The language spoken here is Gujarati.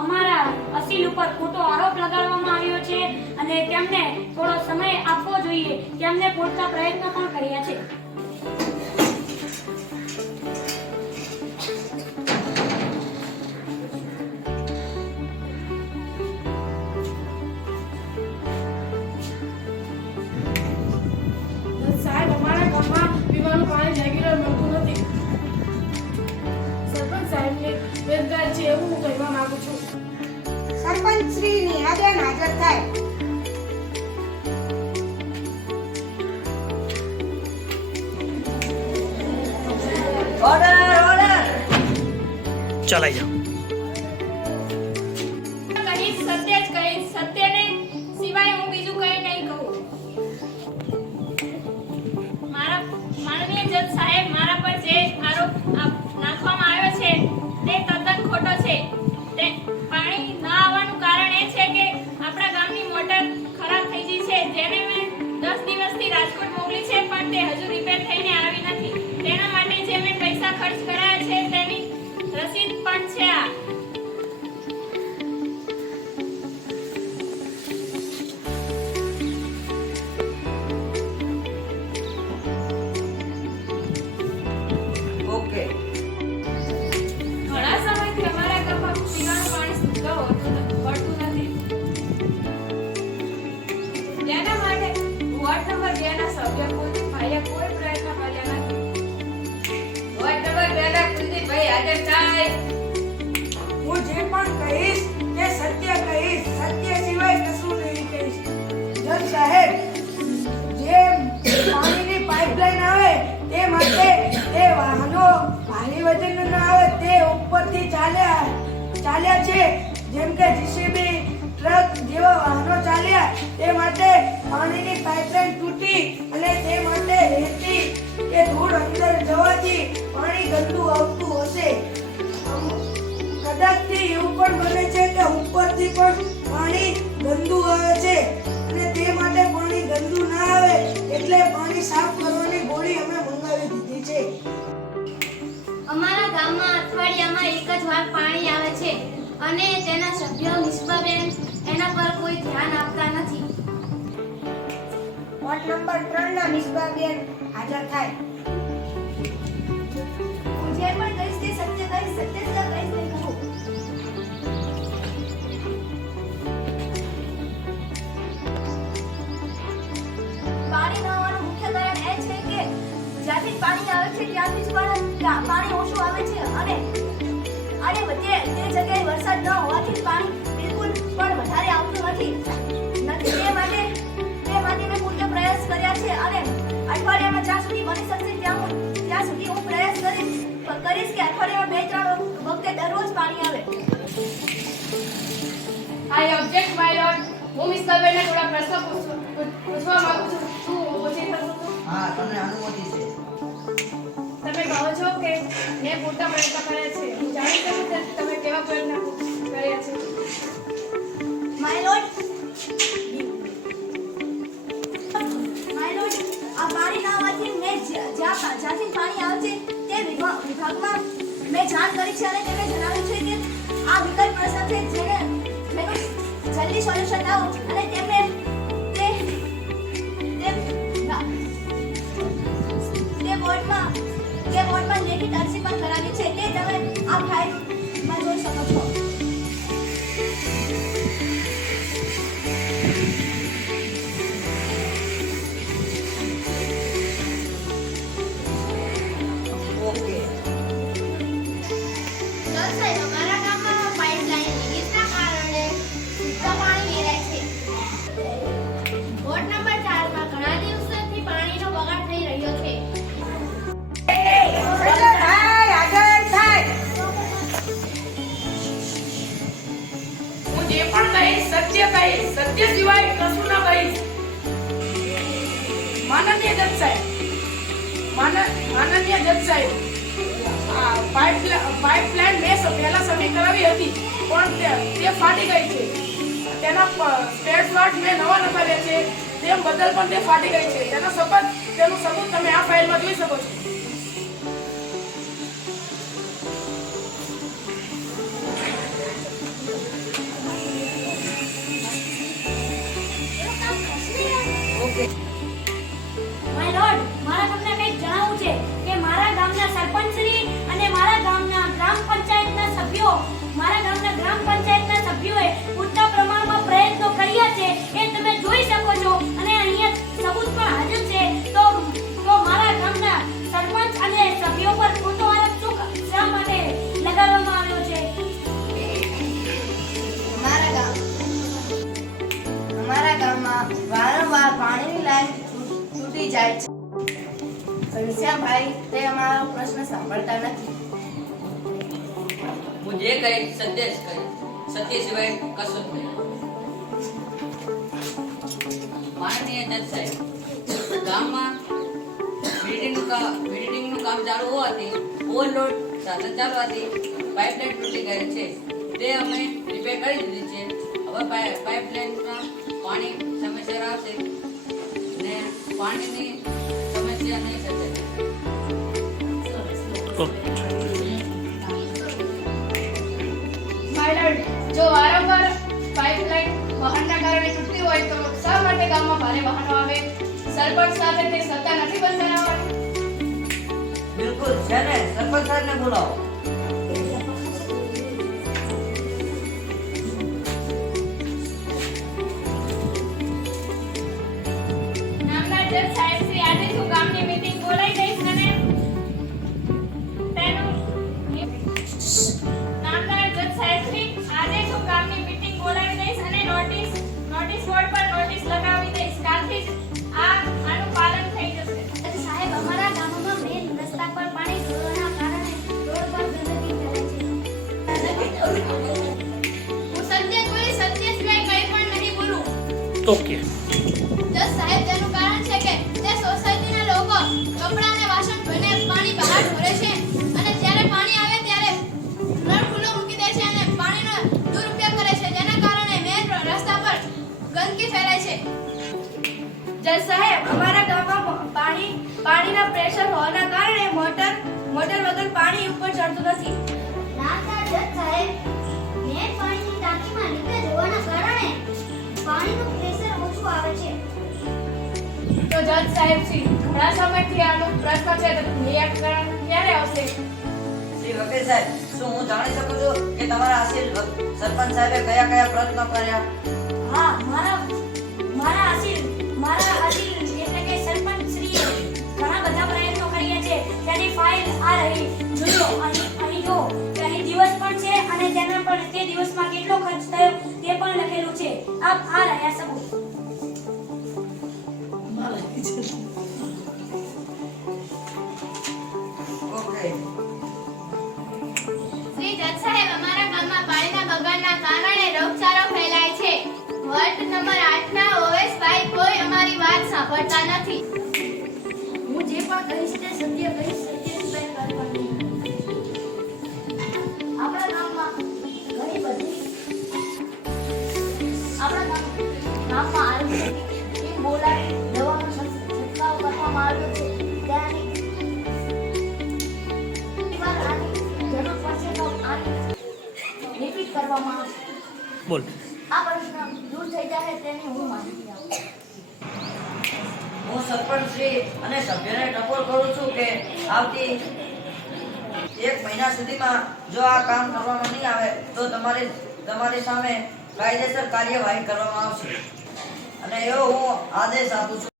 અમારા અસીલ ઉપર ખોટો આરોપ લગાડવામાં આવ્યો છે અને તેમને થોડો સમય આપવો જોઈએ. તેમને પૂરતા પ્રયત્નો પણ કર્યા છે. સાહેબ, અમારા ગામમાં પીવાનું પાણી રેગ્યુલર મળતું નથી. સરપંચ સાહેબને બેદરકાર છે એવું હું કહેવા માંગુ છું. સરપંચ શ્રી નિહાબેન હાજર થાય. Order order. ચલાઈ જાઓ. કહીશ સત્ય જ કહીશ, સત્યને સિવાય હું બીજું કંઈ નહીં કહું. મારા માનનીય જજ સાહેબ, મારા પર જે આરોપ નાખવામાં આવ્યો છે તે તદ્દન ખોટો છે. તે પાણી ન આવવાનું કારણ એ છે કે આપણા ગામની મોટર ખરાબ થઈ ગઈ છે, જેને મેં 10 દિવસથી રાજકોટ મોકલી છે, પણ તે હજુ રિપેર થઈને આવી નથી. તેના માટે જે મેં પૈસા ખર્ચ કરાયા છે તેની રસીદ પણ છે. આ ઓકે. ઘણા સમયથી અમારા ગામમાં પીવાનું પાણી શુદ્ધ મળતું નથી. તેના માટે વોર્ડ નંબર 2 ના સભ્ય કુલદીપભાઈએ કોઈ પ્રયત્ન કર્યા નથી. વોર્ડ નંબર 2 ના કુલદીપભાઈ હાજર થાય. હું જે પણ કહીશ તે સત્ય કહીશ. સત્ય સિવાય કશું નહીં કહીશ. જજ સાહેબ, જે પાણીની પાઇપલાઇન આવે તે માટે તે વાહનો ભારે વજનના આવે તે ઉપરથી ચાલ્યા છે. જેમ કે જીસીબી, ટ્રક જેવા વાહનો ચાલ્યા તે માટે પાણીની પાઇપલાઇન તૂટી અને તે માટે રહેતી કે ધૂળ અંદર જવાથી પાણી ગંદુ આવતું હશે. કદાચથી એવું પણ બને છે કે ઉપરથી પણ પાણી ગંદુ આવે છે અને તે માટે પાણી ગંદુ ના આવે એટલે પાણી સાફ કરવાની ગોળી અમે મંગાવી દીધી છે. અમારા ગામમાં અઠવાડિયામાં એક જ વાર પાણી આવે છે અને તેના સભ્યો નિષ્પાબેન એના પર કોઈ ધ્યાન આપતા નથી. વોર્ડ નંબર 3 ના મિસબાબેન હાજર થાય. હું જે પણ કહીશ તે સત્ય કહીશ, સત્ય જ કહીશ નહીં કહું. પાણી ન આવવાનું મુખ્ય કારણ એ છે કે જ્યાંથી પાણી આવે છે ત્યાંથી જ પણ પાણી ઓછું આવે છે અને તે જગ્યાએ વરસાદ ન હોવાથી પાણી બિલકુલ પણ વધારે આવતું નથી. તે માટે મેં પૂરતો પ્રયાસ કર્યા છે અને અઠવાડિયામાં જ્યાં સુધી બની શકશે ત્યાં સુધી હું પ્રયાસ કરીશ કે અઠવાડિયામાં 2-3 વખતે દરરોજ પાણી આવે. આઈ ઓબ્જેક્ટ માય લોર્ડ. હું મિસ કબેરને થોડા પ્રશ્નો પૂછવા માંગુ છું. શું હું પૂછી શકું છું? હા, તમને અનુમતિ છે. તમે કહો છો કે મેં પૂરતા પ્રયત્ન કર્યા છે. હું જાણી શકું કે તમે કેવા પ્રયત્ન કર્યા છે? માય લોર્ડ, આ પાણી ના આવવાથી મેં જ્યાંથી પાણી આવે છે તે વિભાગમાં મેં જાણ કરી છે અને તેમણે જણાવ્યું છે કે આ વિકલ્પ પ્રશ્ન છે જેને મેં જલ્દી સોલ્યુશન લાવો અને તેમને તે બોર્ડમાં લેખિત અરજી પણ કરાવી છે. તે તમે આ ફાઇલમાં જોઈ શકો છો. ઓકે. સાહેબ, અમારા ગામમાં પાઇપલાઇન લીકેજના કારણે શુદ્ધ પાણી વેરાય છે. વોર્ડ નંબર 4 માં ઘણા દિવસોથી પાણીનો બગાડ થઈ રહ્યો છે. હાજર થાય. હું જે પણ કહીશ સત્ય કહીશ, સત્ય સિવાય કશું ના કહીશ. માનનીય જજ સાહેબ, માનનીય જજ સાહેબ, પાઇપલાઇન મેં પહેલા સર્વે કરાવી હતી પણ તે ફાટી ગઈ છે. તેના સ્પેર પાર્ટ મેં નવા નખાવ્યા છે, તેમ બદલ પણ તે ફાટી ગઈ છે. તેનું સબૂત તમે આ ફાઇલમાં જોઈ શકો છો. જાય છે. ઘનશ્યામભાઈ તે અમારો પ્રશ્ન સાંભળતા નથી. હું જે કહીશ સત્ય જ કહીશ, સત્ય સિવાય કશું જ નહીં. માનનીય જજ સાહેબ, ગામમાં બિલ્ડિંગનું કામ ચાલુ હોવાથી ઓવરલોડ સાધન ચાલવાથી પાઇપલાઇન તૂટી ગયેલ છે. તે અમે રિપેર કરી દીધી છે. હવે પાઇપલાઇનમાં પાણી સમયસર આવશે ને પાણીની સમસ્યા નહીં થશે. માયલોર્ડ, જો વારંવાર પાઇપલાઇન વાહનના કારણે તૂટતી હોય તો શા માટે ગામમાં ભારે વાહનો આવે? સરપંચ સાથે તે સત્તા નથી બંધ કરાવવાની? બિલકુલ છે ને, સરપંચ સાહેબને બોલાવો. નામદાર જજ સાહેબ શ્રી, આજે હું ગામની મીટિંગ બોલાવી દઈશ અને તેનું નામદાર જજ સાહેબ શ્રી, આજે હું ગામની મીટિંગ બોલાવી દઈશ અને નોટિસ બોર્ડ પર નોટિસ લગાવી દઈશ. કાલથી જ આનું પાલન થઈ જશે. સાહેબ, અમારા ગામમાં મેઇન રસ્તા પર પાણી ઢોળવાના કારણે રોડ પર ગંદકી ફેલાય છે. હું સત્ય બોલી, સત્ય સિવાય કંઈ પણ નહીં બોલું. ઓકે. જજ સાહેબ, તેનું કારણ છે કે તે સોસાયટીના લોકો કપડાં અને વાસણ ધોઈને પાણી બહાર ઢોળે છે અને જ્યારે પાણી આવે ત્યારે નળ ખુલ્લો મૂકી દે છે અને પાણીનો દુરુપયોગ કરે છે, જેના કારણે મેઇન રસ્તા પર ગંદકી ફેલાય છે. જજ સાહેબ, અમારા ગામમાં પાણીના પ્રેશર હોવાના કારણે મોટર વગર પાણી ઉપર ચડતું નથી. નામદાર જજ સાહેબ, મેં પાણીની ટાંકીમાં લીકેજ હોવાના કારણે પાણીનું પ્રેશર ઓછું આવે છે. તો જજ સાહેબ શ્રી, ઘણા સમયથી આનો પ્રશ્ન છે તો નિરાકરણ ક્યારે આવશે? શ્રી વકીલ સાહેબ, શું હું જાણી શકું છું કે તમારા આશીલ સરપંચ સાહેબે કયા કયા પ્રયત્નો કર્યા? હા, મારા આશીલ એટલે કે સરપંચ શ્રીએ ઘણા બધા પ્રયત્નો કર્યા છે. તેની ફાઇલ આ રહી, જોજો. અહીં જો કે અહીં દિવસ પણ છે અને તેના પર તે દિવસમાં કેટલો ખર્ચ થયો તે પણ લખેલું છે. આ રહ્યા સબૂત. ઓકે. શ્રી જજ સાહેબ, અમારા ગામમાં પાણીના બગાડના કારણે રોગચાળો ફેલાય છે. વોર્ડ નંબર 8 ના ઓવેશ ભાઈ કોઈ અમારી વાત સાંભળતા નથી. હું જે પણ કહીશ તે સત્ય કહીશ, સત્ય સિવાય કંઈ પણ નહીં. આપણા ગામમાં આરોગ્ય ટીમ બોલાવી દવાનો છંટકાવ કરવામાં આવ્યો છે. ત્યાંની આની જરૂર પડશે તો આની રિપીટ કરવામાં આવશે. બોલ. આ પ્રશ્ન દૂર થઈ જાય તેની હું માહિતી આપું. હું સરપંચ શ્રી અને સભ્યને ટકોર કરું છું કે આવતી 1 મહિના સુધીમાં જો આ કામ કરવામાં નહીં આવે તો તમારી સામે કાયદેસર કાર્યવાહી કરવામાં આવશે અને એવો હું આદેશ આપું છું.